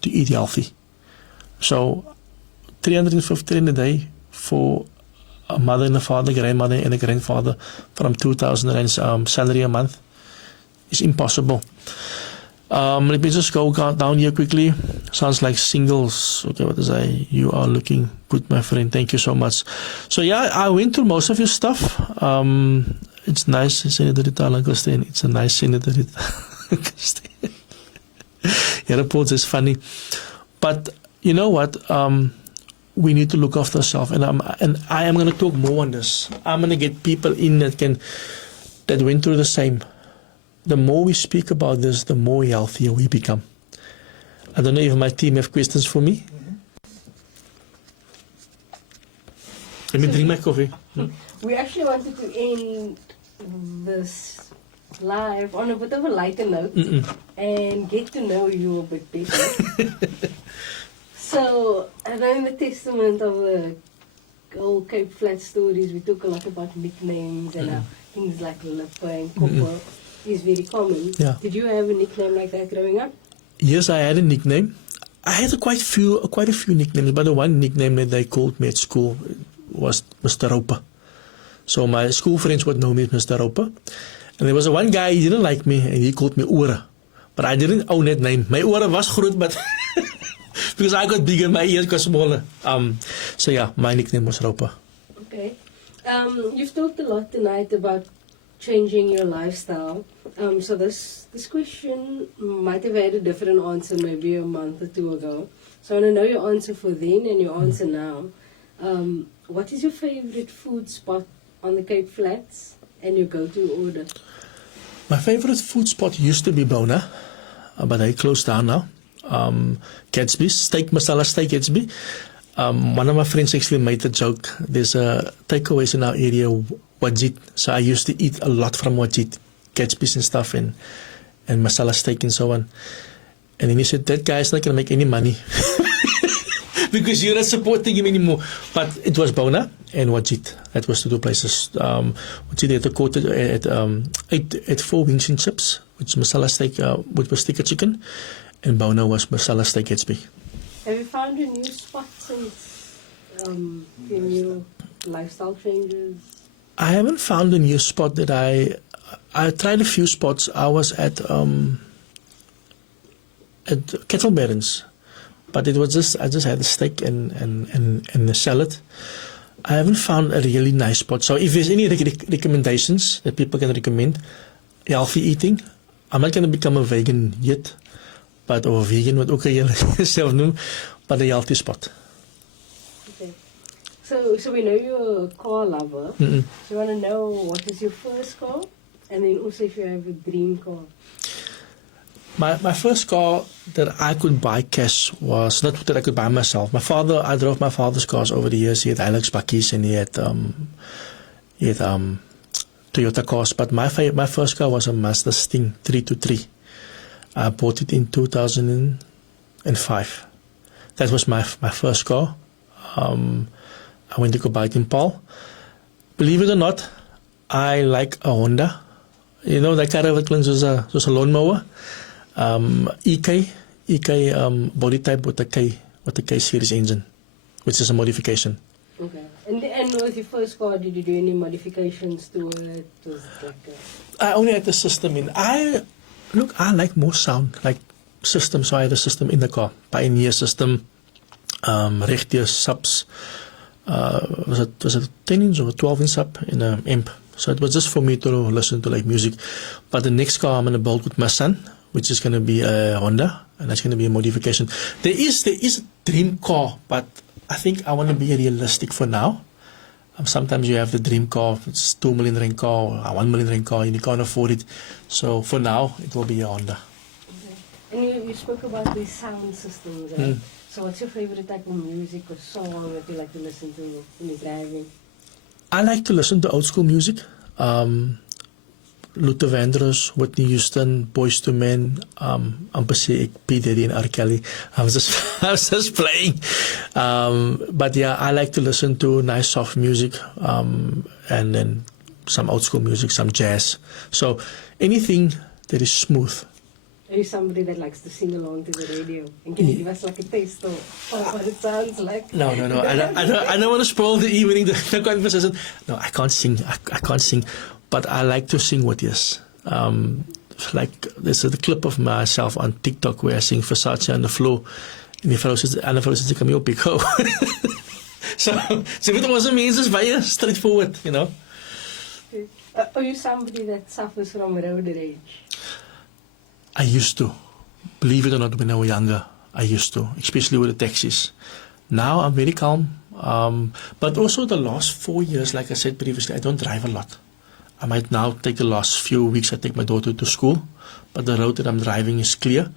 to eat healthy. So 350 rand a day for a mother and a father, grandmother and a grandfather from 2,000 rand salary a month is impossible. Let me just go down here quickly. Sounds like singles. Okay, what is I? You are looking good, my friend. Thank you so much. So yeah, I went through most of your stuff. It's nice, Senator Uncle Stan. It's a nice Senator Uncle Stan. Yeah, reports is funny. But you know what? We need to look after ourselves. And I am going to talk more on this. I'm going to get people in that went through the same. The more we speak about this, the more healthier we become. I don't know if my team have questions for me. Let me drink my coffee. We actually wanted to end this live on a bit of a lighter note and get to know you a bit better. So, I know in the testament of the old Cape Flat stories, we talk a lot about nicknames and how things like Lipper and Copper is very common. Yeah. Did you have a nickname like that growing up? Yes, I had a nickname. I had quite a few nicknames, but the one nickname that they called me at school was Mr. Roper. So my school friends would know me as Mr. Roper. And there was one guy, he didn't like me, and he called me Ora. But I didn't own that name. My Ora was groot, but because I got bigger, my ears got smaller. So yeah, my nickname was Roper. Okay. You've talked a lot tonight about changing your lifestyle. So this question might have had a different answer maybe a month or two ago. So I want to know your answer for then and your answer now. What is your favorite food spot on the Cape Flats and your go-to order? My favorite food spot used to be Bona, but they closed down now. Gatsby's, masala steak Gatsby. One of my friends actually made the joke. There's a takeaways in our area, Wajit. So I used to eat a lot from Wajit, Gatsby's and stuff, and masala steak and so on. And then he said, that guy's not going to make any money because you're not supporting him anymore. But it was Bona and Wajit. That was the two places. Wajit had a quarter at 4 wings and chips, which masala steak, which was tikka chicken, and Bona was masala steak Gatsby. Have you found a new spot since your new lifestyle changes? I haven't found a new spot that I tried a few spots. I was at Kettle Barons, but it was I just had a steak and a salad. I haven't found a really nice spot. So if there's any recommendations that people can recommend, healthy eating, I'm not going to become a vegan yet, but or vegan, wat ook jy self noem, but a healthy spot. Okay. So we know you're a car lover. So you want to know what is your first car, and then also if you have a dream car. My first car that I could buy cash was not that I could buy myself. I drove my father's cars over the years. He had Hilux bakkies and he had Toyota cars. But my first car was a Mazda Sting 323. I bought it in 2005. That was my first car. I went to go buy it in Paul. Believe it or not, I like a Honda. You know, that car that klink soos a lawnmower. EK body type with the K series engine, which is a modification. Okay. And with your first car, did you do any modifications to it? Was it like I only had the system in. I like more sound, like system. So I had a system in the car, Pioneer system, rechtdeur subs. Was it 10-inch or 12-inch sub in an amp? So it was just for me to listen to like music. But the next car I'm gonna build with my son, which is going to be a Honda, and that's going to be a modification. There is a dream car, but I think I want to be realistic for now. Sometimes you have the dream car, it's 2 million rand car or 1 million rand car, and you can't afford it. So for now, it will be a Honda. Okay. And you spoke about these sound systems. Right? So what's your favorite type of music or song that you like to listen to when you're driving? I like to listen to old school music. Luther Vandross, Whitney Houston, Boyz II Men, amper sê ek P. Diddy and R. Kelly. I was just playing. But yeah, I like to listen to nice soft music, and then some old school music, some jazz. So anything that is smooth. Are you somebody that likes to sing along to the radio? And can you give us like a taste of what it sounds like? No. I don't want to spoil the evening, the conversation. No, I can't sing. I can't sing. But I like to sing with yes. Like there's a clip of myself on TikTok where I sing Versace on the floor. En die vrou sê, ander vrou sê, ek kan my op ek hou. So it was amazing, very straightforward, you know. Are you somebody that suffers from road rage? I used to. Believe it or not, when I was younger, I used to, especially with the taxis. Now I'm very calm. But also the last 4 years, like I said previously, I don't drive a lot. I might now take the last few weeks, I take my daughter to school, but the road that I'm driving is clear.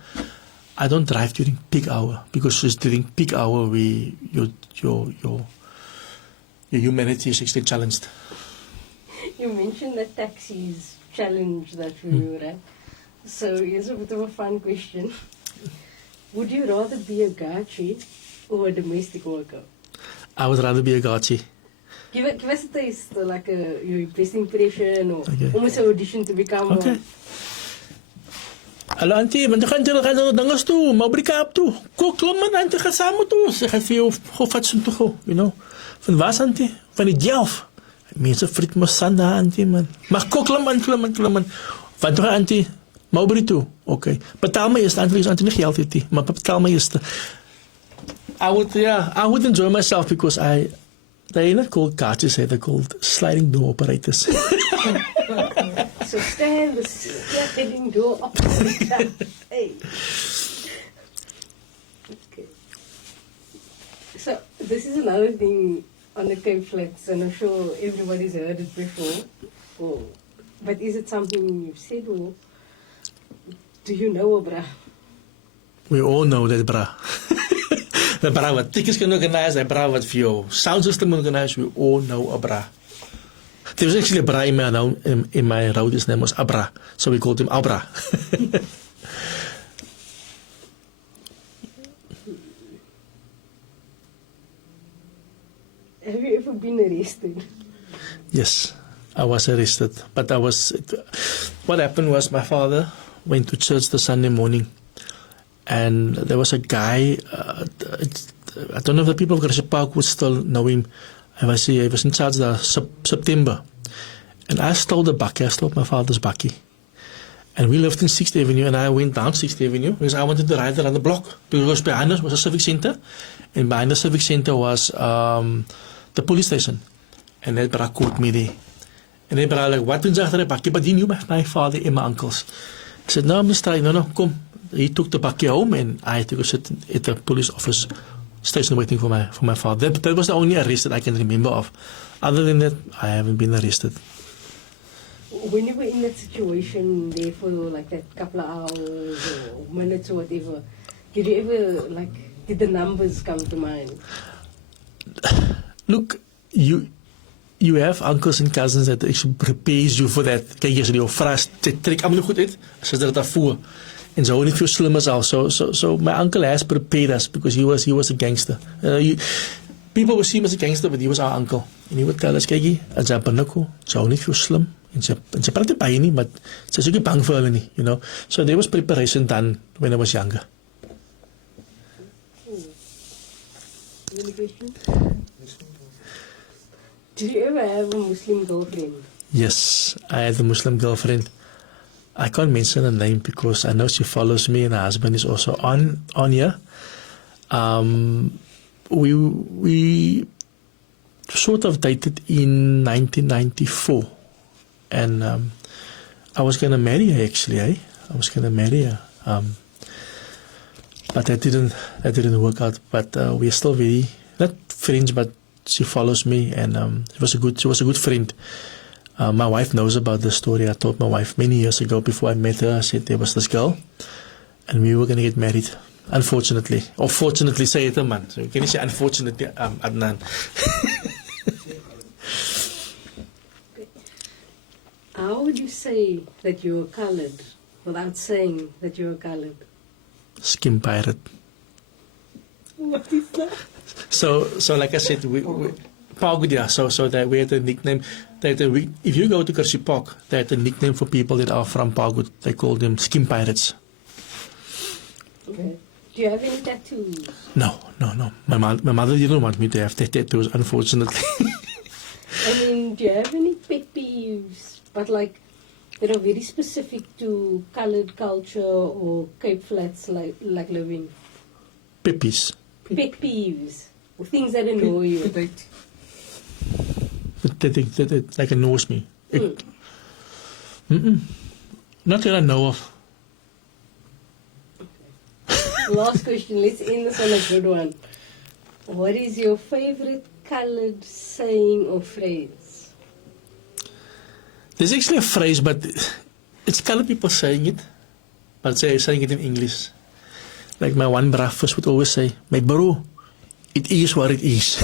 I don't drive during peak hour, because it's during peak hour your humanity is extremely challenged. You mentioned the taxis challenge that we were at. So here's a bit of a fun question. Would you rather be a gachi or a domestic worker? I would rather be a gachi. Give us a taste, like your best impression or almost an audition to become one. Hallo auntie, want jy gaan jy dinges toe, maar by die Kaap toe. Kook man, auntie gaan saam met ons. Sy gaan vir jou fatsoen toe go, you know. Van was auntie? Van die Delf. Mense friet mos sanda auntie man. Maar kook man. Want jy auntie Maubury toe. Okay. Betaal my eerst, auntie nie geld het nie, maar betaal my eerst. I would enjoy myself because they're not called gachis, they're called sliding door operators. So stand the sliding door operator. Hey. Okay. So this is another thing on the Cape Flats, and I'm sure everybody's heard it before. But is it something you've said, or do you know a bra? We all know that bra. The bra wat tickets can organize, the bra wat for your sound system organize, we all know a bra. There was actually a bra in my road, his name was Abra, so we called him Abra. Have you ever been arrested? Yes, I was arrested. But what happened was my father went to church the Sunday morning, and there was a guy, I don't know if the people of Gracia Park would still know him. He was in charge there September. And I stole the bakkie, I stole my father's bakkie. And we lived in 6th Avenue, and I went down 6th Avenue because I wanted to ride around the block. Because behind us was a civic center, and behind the civic center was the police station. And that bra caught me there. And they bra like, what doen ze achter die bakkie? But he knew my father and my uncles. I said, no, Mr. No, come. He took the bakkie home, and I had to go sit at the police office station waiting for my father. That was the only arrest that I can remember of. Other than that, I haven't been arrested. When you were in that situation there for like that couple of hours or minutes or whatever, did you ever did the numbers come to mind? Look, you have uncles and cousins that actually prepares you for that. Kijk, as jy jou vra, trek allemaal goed uit, as jy dit daarvoor. En zo niet veel slimmer al. So my uncle has prepared us because he was a gangster. People would see him as a gangster, but he was our uncle. And he would tell us, kijk, as jy binnekom, zo niet veel slim. En sy praat nie baie nie, maar sy is ook nie bang vir hulle nie, you know. So there was preparation done when I was younger. Any question? Did you ever have a Muslim girlfriend? Yes, I had a Muslim girlfriend. I can't mention her name because I know she follows me, and her husband is also on here. We sort of dated in 1994, and I was going to marry her actually. I was going to marry her, but that didn't work out. But we're still very not friends, but she follows me, and she was a good friend. My wife knows about this story. I told my wife many years ago before I met her. I said there was this girl, and we were going to get married. Unfortunately, or fortunately, say it, man. So can you say unfortunately, Adnan? How would you say that you're colored without saying that you're colored? Skin pirate. What is that? So like I said, we Park, yeah, so that we had a nickname. If you go to Kersey Park, they had a nickname for people that are from Parkwood. They call them skin pirates. Okay. Do you have any tattoos? No. My mother didn't want me to have tattoos, unfortunately. I mean, do you have any pet peeves, but like that are very specific to colored culture or Cape Flats like living? Pippies. Pet peeves, or things that annoy you. That like annoys me. Not that I know of. Last question, let's end this on a good one. What is your favorite colored saying or phrase? There's actually a phrase, but it's colored people saying it, but saying it in English. Like my one breakfast would always say, "My bro, it is what it is."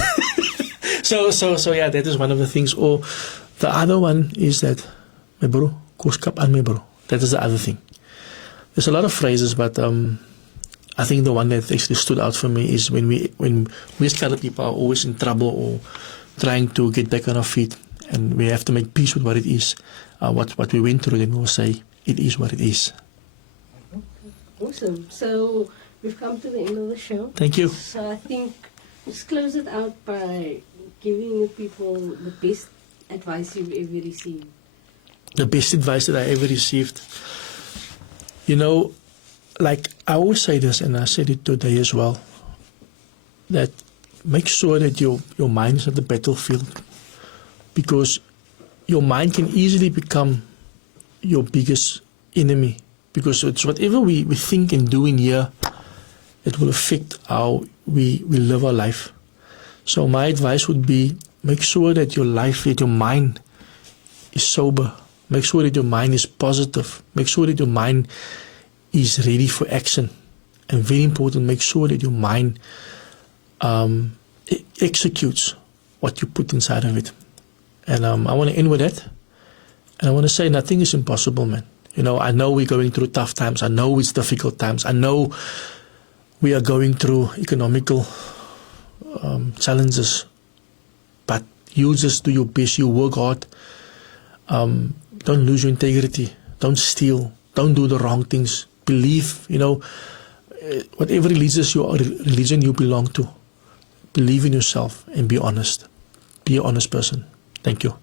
So yeah, that is one of the things. Or the other one is that, "My bro, kos kap aan my bro." That is the other thing. There's a lot of phrases, but I think the one that actually stood out for me is when we as colored people are always in trouble or trying to get back on our feet, and we have to make peace with what it is, what we went through. Then we will say, "It is what it is." Awesome. So we've come to the end of the show. Thank you. So I think let's close it out by giving the people the best advice you've ever received. The best advice that I ever received. You know, like I always say this, and I said it today as well, that make sure that your mind is at the battlefield, because your mind can easily become your biggest enemy, because it's whatever we think and do in here, it will affect how we live our life. So my advice would be, make sure that your life, that your mind is sober. Make sure that your mind is positive. Make sure that your mind is ready for action. And very important, make sure that your mind executes what you put inside of it. And I want to end with that. And I want to say nothing is impossible, man. You know, I know we're going through tough times. I know it's difficult times. I know we are going through economical challenges. But you just do your best. You work hard. Don't lose your integrity. Don't steal. Don't do the wrong things. Believe, you know, whatever religion you belong to, believe in yourself and be honest. Be an honest person. Thank you.